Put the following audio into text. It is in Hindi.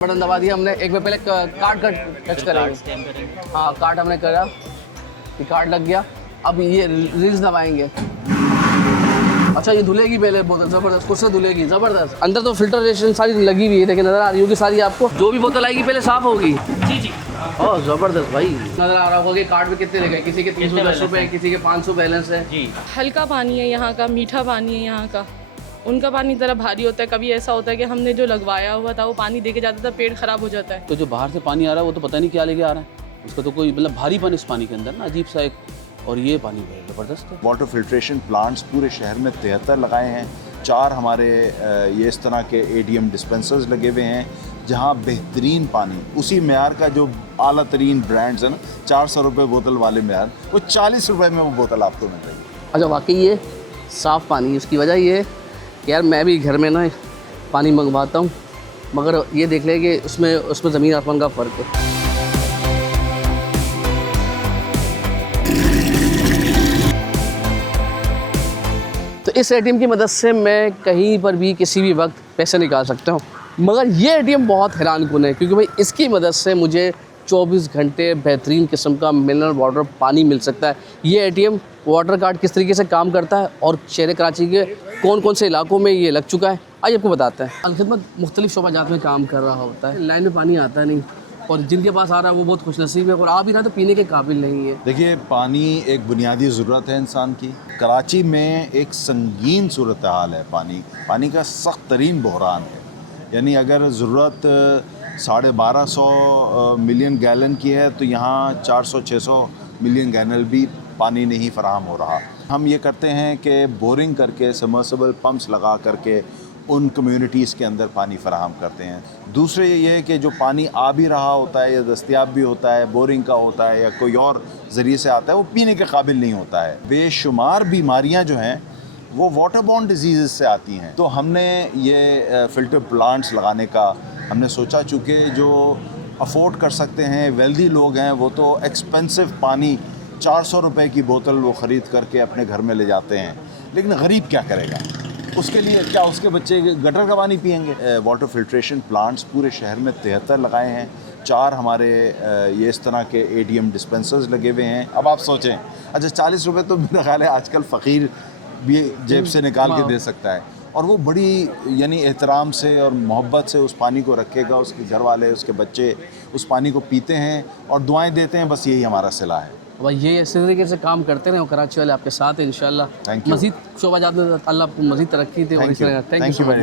बटन दबा दिया हमने। एक बार पहले कार्ड का टच करेंगे। हाँ, कार्ड हमने करा, ये कार्ड लग गया। अब ये रील्स दबाएंगे। अच्छा, ये धुलेगी पहले बोतल, ज़बरदस्त, खुद से धुलेगी, ज़बरदस्त। अंदर तो फिल्टरेशन सारी लगी हुई है, लेकिन नज़र आ रही होगी सारी आपको। जो भी बोतल आएगी पहले साफ़ होगी। जी जी। ओह ज़बरदस्त भाई, नज़र आ रहा होगा कि कार्ड में कितने लगे, किसी के 310 रुपये, किसी के 500 बैलेंस है जी। हल्का पानी है यहाँ का, मीठा पानी है यहाँ का। उनका पानी ज़रा भारी होता है। कभी ऐसा होता है कि हमने जो लगवाया हुआ था वो पानी दे के जाता था, पेट ख़राब हो जाता है। तो जो बाहर से पानी आ रहा है वो तो पता नहीं क्या लेके आ रहा है, उसका तो कोई मतलब भारी पानी इस पानी के अंदर ना, अजीब सा एक। और ये पानी ज़बरदस्त है। वाटर फिल्ट्रेशन प्लांट्स पूरे शहर में 73 लगाए हैं। 4 हमारे ये इस तरह के ADM डिस्पेंसर्स लगे हुए हैं, जहाँ बेहतरीन पानी उसी मेयार का जो आला तरीन ब्रांड्स हैं ना, 400 रुपये बोतल वाले मेयार, वो 40 रुपये में वो बोतल आपको मिल रही है। अच्छा, वाकई ये साफ़ पानी है। इसकी वजह ये है कि यार मैं भी घर में ना पानी मंगवाता हूँ, मगर ये देख ले कि उसमें ज़मीन आसमान का फ़र्क है। तो इस ATM की मदद से मैं कहीं पर भी किसी भी वक्त पैसे निकाल सकता हूँ, मगर ये ATM बहुत हैरानकुन है, क्योंकि भाई इसकी मदद से मुझे 24 घंटे बेहतरीन किस्म का मिनरल वाटर पानी मिल सकता है। ये ATM वाटर कार्ड किस तरीके से काम करता है और शहर कराची के कौन कौन से इलाकों में ये लग चुका है, आइए आपको बताते हैं। अलखिदमत मुख्तलिफ शोबाजात में काम कर रहा होता है। लाइन में पानी आता नहीं, और जिनके पास आ रहा है वो बहुत खुशनसीब है, और आ भी रहा तो पीने के काबिल नहीं है। देखिए, पानी एक बुनियादी ज़रूरत है इंसान की। कराची में एक संगीन सूरत हाल है। पानी का सख्त तरीन बहरान है। यानी अगर ज़रूरत 1250 मिलियन गैलन की है, तो यहाँ 400-600 मिलियन गैलन भी पानी नहीं फराहम हो रहा। हम ये करते हैं कि बोरिंग करके, सबमर्सिबल पम्प्स लगा करके उन कम्युनिटीज़ के अंदर पानी फराहम करते हैं। दूसरे ये है कि जो पानी आ भी रहा होता है या दस्तयाब भी होता है, बोरिंग का होता है या कोई और ज़रिए से आता है, वो पीने के काबिल नहीं होता है। बेशुमार बीमारियां जो हैं वो वाटर बॉर्न डिजीज़ से आती हैं। तो हमने ये फ़िल्टर प्लांट्स लगाने का हमने सोचा, चूँकि जो अफोर्ड कर सकते हैं, वेल्दी लोग हैं, वो तो एक्सपेंसिव पानी 400 रुपये की बोतल वो ख़रीद करके अपने घर में ले जाते हैं, लेकिन गरीब क्या करेगा? उसके लिए क्या उसके बच्चे गटर का पानी पिएंगे? वाटर फिल्ट्रेशन प्लांट्स पूरे शहर में 73 लगाए हैं। 4 हमारे ये इस तरह के ADM डिस्पेंसर्स लगे हुए हैं। अब आप सोचें, अच्छा 40 रुपये तो मेरा ख्याल है आजकल फ़कीर भी जेब से निकाल के दे सकता है, और वो बड़ी यानी एहतराम से और मोहब्बत से उस पानी को रखेगा। उसके घर वाले, उसके बच्चे उस पानी को पीते हैं और दुआएँ देते हैं। बस यही हमारा सिला है। भाई ये इसी तरीके से काम करते रहे, कराची वाले आपके साथ है इंशाल्लाह। Thank you. मज़ीद शोबाजात में अल्लाह आपको मज़ीद तरक्की दे। और Thank you. Thank you so much.